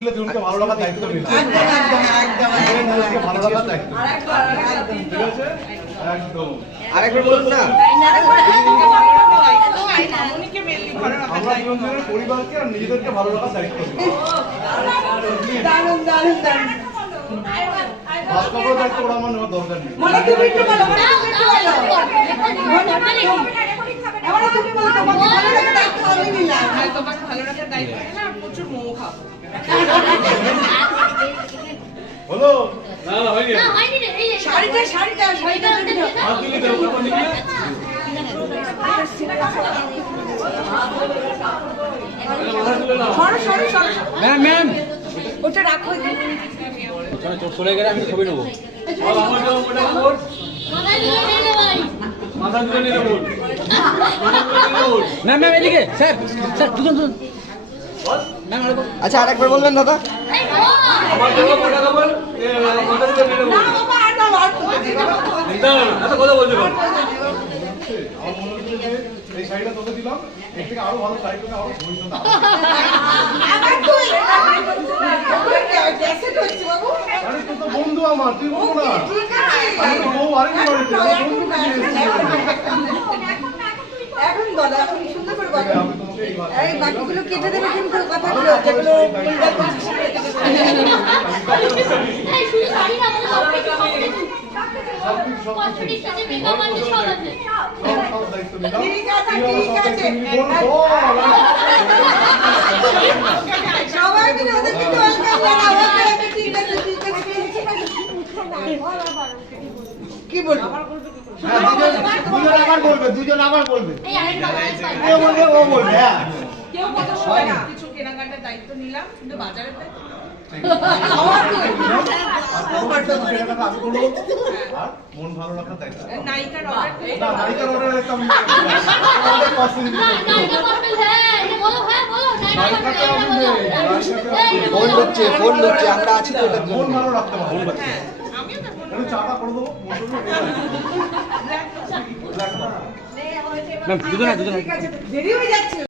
ভালো লাগার দায়িত্ব নিলাম। ভালো লাগার দায়িত্ব ঠিক আছে একদম। আরেকবার বলুন না, আমরা দুজনের পরিবারকে আর নিজেদেরকে ভালো লাগার দায়িত্ব বাস্তবের দায়িত্ব ওরা আমার নেওয়ার দরকার নেই। হলো না হয়নি না হয়নি রে এই শাড়িটা হাত দিলে দাও কোন দিকে ম্যাম ম্যাম ওটা রাখো চলো চলে গেলে আমি ছবি নেব। আর আমার জন্য ওটা বল মাথা তুলে নিয়ে বল ম্যাম ম্যাম এদিকে স্যার স্যার দুজন ম্যাম আচ্ছা আরেকবার বলবেন দাদা। আমার জন্য ওটা বল মাথা তুলে নিয়ে বল না বাবা আর দাও আর না এত কথা বলতে পার। আমার মনে হচ্ছে যে এই শাড়িটা তোকে দিলাম, এর থেকে আরো ভালো শাড়ি তোকে আরো ধুইতো না। আবার তুই ক্যাসেট হচ্ছে বাবু। আরে তুই তো বন্ধু আমার, তুই বল না। ঠিক আছে আমি তো বউ আরেকটু বাড়িতে বন্ধু এখন বলো এখন সুন্দর করে বলো। আমি তোমাকে এই ভাষা এই বাকিগুলো কেটে দেবে কিন্তু কথাগুলো যেগুলো পরিবার করছিস সেগুলো কেটে দেবে। এই শুধু শাড়ি না বলে সব কসমেটিক্স আছে মেকআপ আছে সব আছে দায়িত্ব নিলাম। ঠিক আছে তুই আমার সব ঠিক আছে বল সবাই মিলে ওদেরকে ওয়েলকাম জানাও। ওকে ঠিক আছে ঠিক আছে কি বলবো দুজন আবার বলবে এই আরেকটা ও বলবে ও বলবে হ্যাঁ কেউ কথা বলবে না কিছু কেনাকাটার দায়িত্ব নিলাম কিন্তু বাজারের দায়িত্ব আমি করবো আর মন ভালো রাখার দায়িত্ব নায়িকার অর্ডার না নায়িকার অর্ডার একটা আমি আমাদের পছন্দ নাইকা মডেল হ্যাঁ এটা বলো হ্যাঁ বলো নায়িকাটা আমি নেই ফোন হচ্ছে আমরা আছি তো ওটার মন জন্য। ভালো রাখতে পারবো আমিও তো আমি চাটা করে দেবো ম্যাম দুজন ঠিক আছে দেরি হয়ে যাচ্ছে